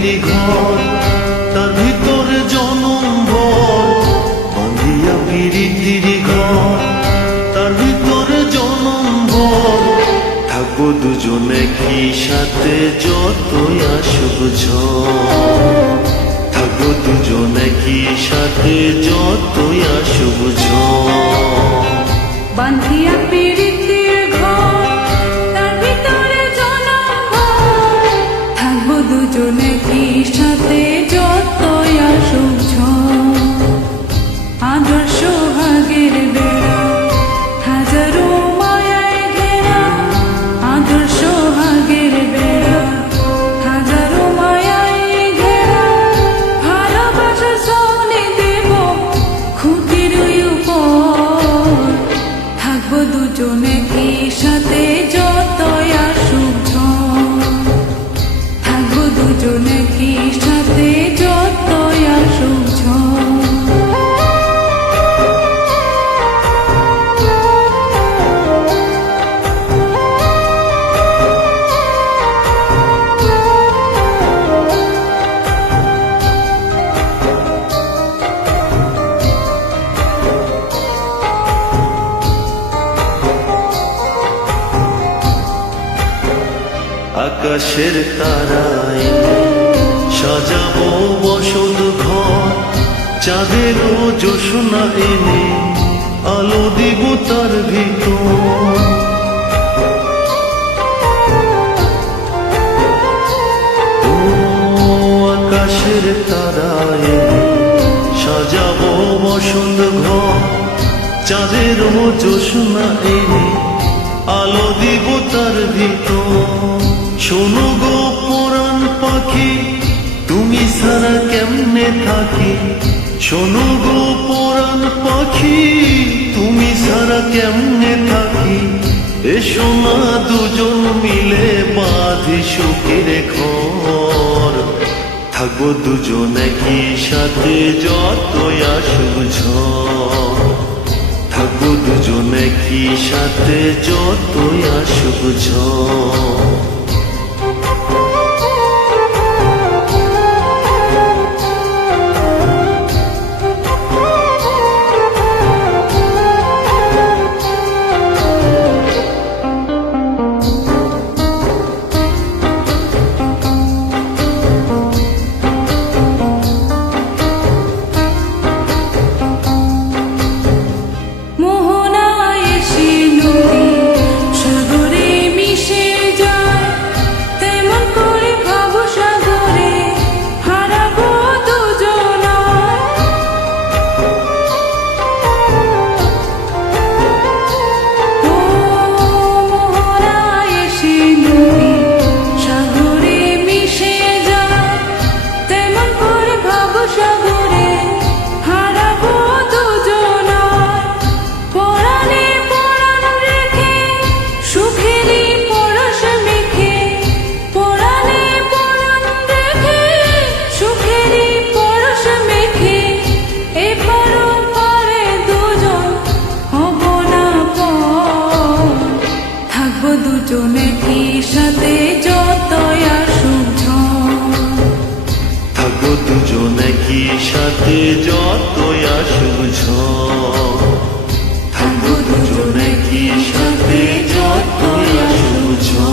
মাটির ঘর, তার ভিতরে জনম ভর। বাঁধিয়া পিরিতির ঘর, তার ভিতরে জনম ভর। থাকবো দুজনে কি সাথে যতই আসুক ঝড়। থাকবো দুজনে কি সাথে যতই আসুক ঝড়। বাঁধিয়া পিরিতির ঘর, তার ভিতরে জনম ভর। থাকবো দুজনে কি সাথে যতই আসুক ঝড়। আদর সোহাগের বেড়া, হাজারো মায়ায় ঘেরা। আদর সোহাগের বেড়া, হাজারো মায়ায় ঘেরা। ভালোবাসা সনে দেব খুঁটির উপর। থাকবো দুজনে কি সাথে যতই আসুক ঝড়। থাকবো দুজনে কি সাথে যতই আসুক ঝড়। আকাশের তারায় সাজাবো বসত ঘর। চাঁদেরও জোছনা এনে আলো দিব তার ভিতর। ও আকাশের তারায় সাজাবো বসত ঘর। চাঁদেরও জোছনা এনে আলো দিব তার ভিতর। শোনো গো পরাণ পাখি, তুমি সারা কেমনে থাকি। শোনো গো পরাণ পাখি, তুমি সারা কেমনে থাকি। এসো না দুজন মিলে বাঁধি সুখের ঘর। থাকবো দুজনে কি সাথে যতই আসুক ঝড়। থাকবো দুজনে কি সাথে যতই আসুক ঝড়। মোহনায় এসে নদী সাগরে মিশে যায়। তেমন করে ভাবো সাগরে হারাবো দুজনায়। ও মোহনায় এসে নদী সাগরে মিশে যায়। তেমন করে ভাবো সাগরে হারাবো দুজনায়। পরাণে পরাণ রেখে সুখেরই পরশ মেখে। পরাণে পরাণ রেখে সুখেরই পরশ মেখে। এপার ওপারে দুজন হব না পর। থাকবো দুজনে কি সাথে যতই আসুক ঝড়। থাকবো দুজনে কি সাথে যতই আসুক ঝড়। থাকবো দুজনে কি সাথে যতই আসুক ঝড়।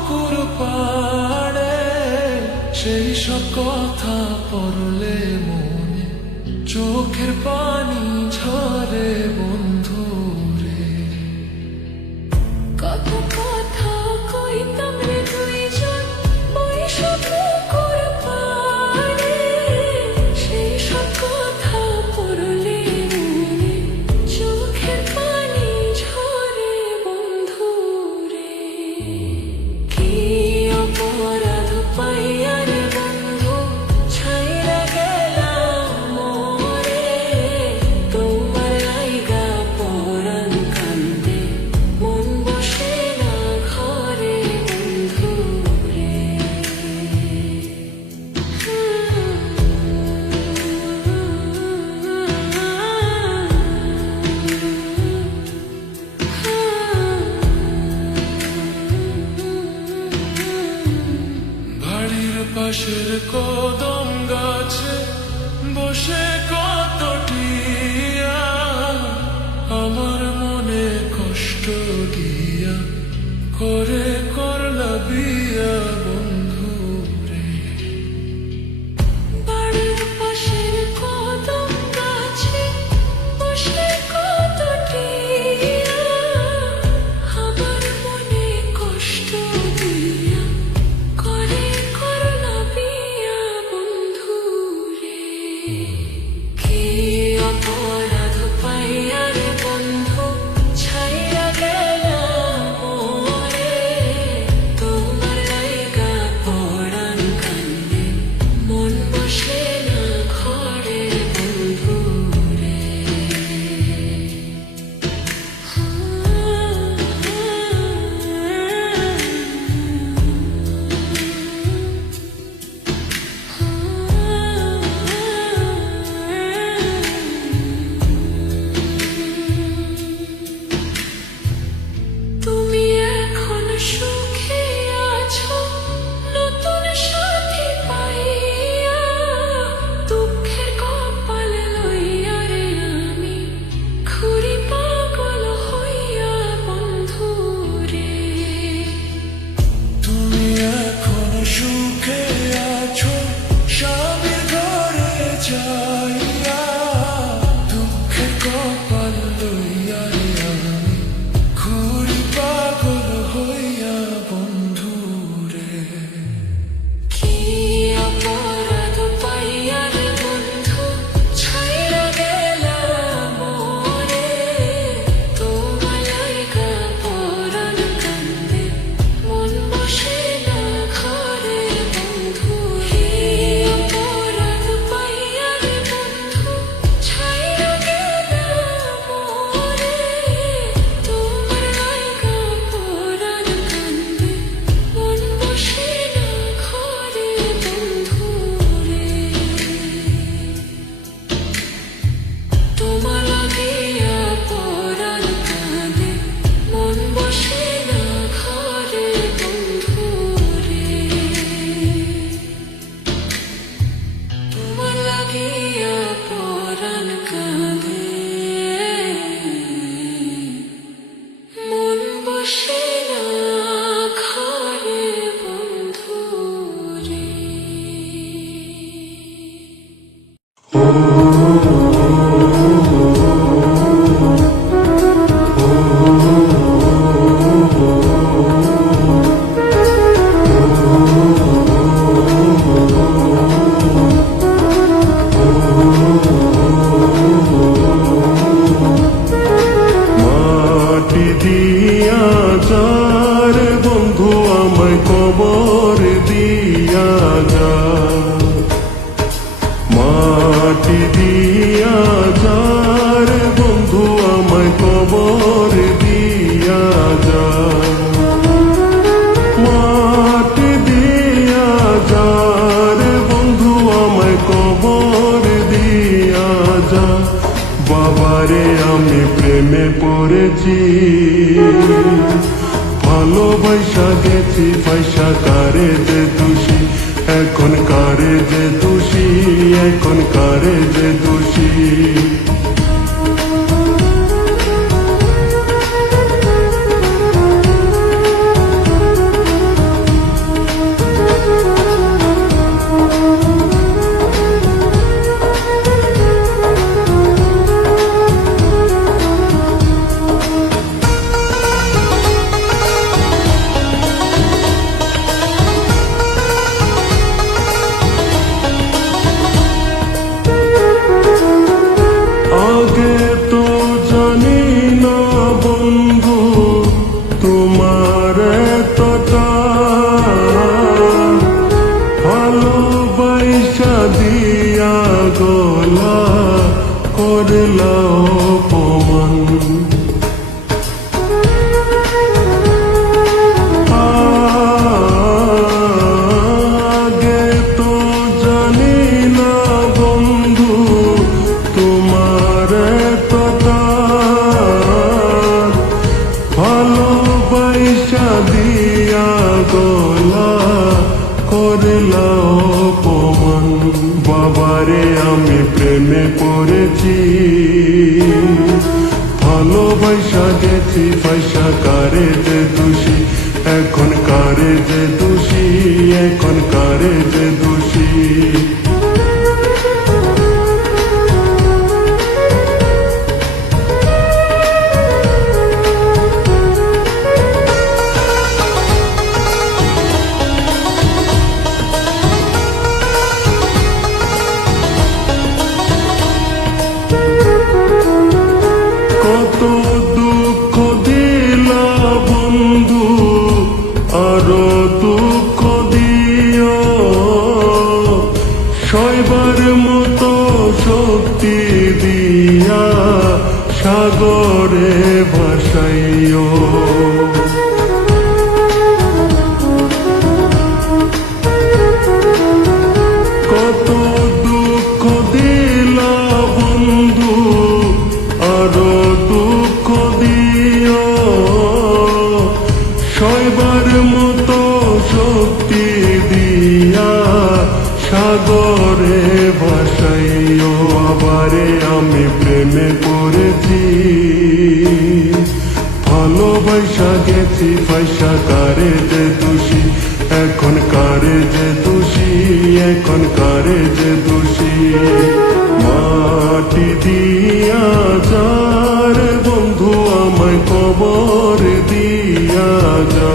পুকুর পাড়ে সেই সব কথা পড়লে মনে চোখের পানি ঝরে বন্ধু রে। কত কথা কইতাম রে দুইজন ওই সব পুকুর পাড়ে, সেই সব কথা পড়লে মনে চোখের পানি ঝরে বন্ধু রে। কি অপরাধ পাইয়া রে বন্ধু ছাইরা গেলাম মোরে, তোমার লাইগা পরাণ কান্দে মন বসে না ঘরে বন্ধু রে। বাড়ির পাশের কদম গাছে বসে কত টিয়া আমার মনে কষ্ট দিয়া করে করলা বিয়া বন্ধু রে। বাড়ির পাশের কদম গাছে বসে কত টিয়া আমার মনে কষ্ট দিয়া করে করলা বিয়া বন্ধু রে। কি অপরাধ পাইয়া রে বন্ধু ছাইরা গেলাম মোরে, তোমার লাইগা পরাণ কান্দে মন বসে না ঘরে বন্ধু রে। তুমি এখন সুখে আছো নতুন সাথী পাইয়া, দুঃখের কপাল লইয়া রে আমি ঘুরি পাগল হইয়া বন্ধু রে। তুমি এখন সুখে আছো স্বামীর ঘরে যাইয়া, দুঃখের কপাল লইয়া রে আমি ঘুরি পাগল হইয়া বন্ধু রে। কি অপরাধ পাইয়া রে বন্ধু ছাইরা গেলাম মোরে, তোমার লাইগা পরাণ কান্দে মন বসে না ঘরে বন্ধু। কি অপরাধ পাইয়া রে বন্ধু ছাইরা গেলাম মোরে, তোমার লাইগা পরাণ কান্দে মন বসে না ঘরে বন্ধু রে। তোমার লাগিয়া পরাণ কাঁদে মন বসে না ঘরে বন্ধু রে। তোমার লাগিয়া পরাণ কাঁদে মন বসে না ঘরে বন্ধু রে। মাটি দিয়া যার বন্ধু আমায় কবর দিয়া যা, মাটি দিয়া যার বন্ধু আমায় কবর দিয়া যা, মাটি দিয়া যার বন্ধু আমায় কবর দিয়া যা। বাবারে আমি প্রেমে পড়েছি, ভালোবাসা গেছি পয়সা কারে যে দোষী, এখন কারে যে দোষী, এখন কারে যে দোষী। দোলা করলা অপমান বাবারে আমি প্রেমে পড়েছি ভালোবাসা গেছি পয়সা কারে যে দোষী এখন কারে যে দোষী এখন কারে যে দোষী কত দুঃখ দিলা বন্ধু আরো দুঃখ দিও সইবার মতো শক্তি দিয়া সাগরে ভাসাইও কত দুঃখ দিলা বন্ধু আরো দুঃখ দিও সইবার মতো শক্তি দিয়া সাগরে ভাসাইও আবারে আমি প্রেমে পড়েছি ভালোবাসা গেছি পয়সা কারে যে দোষী এখন কারে যে দোষী এখন কারে যে দোষী মাটি দিয়া যার বন্ধু আমায় কবর দিয়া যা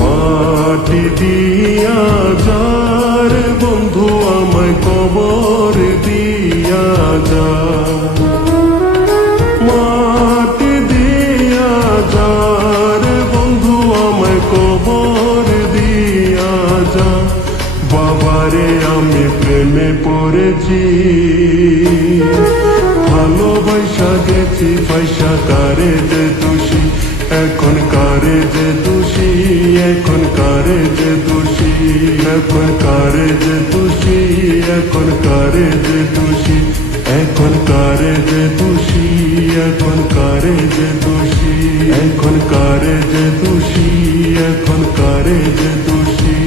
মাটি দিয়া যার বন্ধু আমায় কবর দিয়া যা মাটি দিয়া যার বন্ধু আমায় কবর দিয়া যা বাবারে আমি প্রেমে পড়েছি ভালোবাসা গেছি পয়সা কারে যে দোষী এখন কারে যে দোষী এখন কারে যে দোষী এখন কারে যে দোষী এখন কারে যে দোষী এখন কারে যে দোষী এখন কারে যে দোষী এখন কারে যে দোষী এখন কারে যে দোষী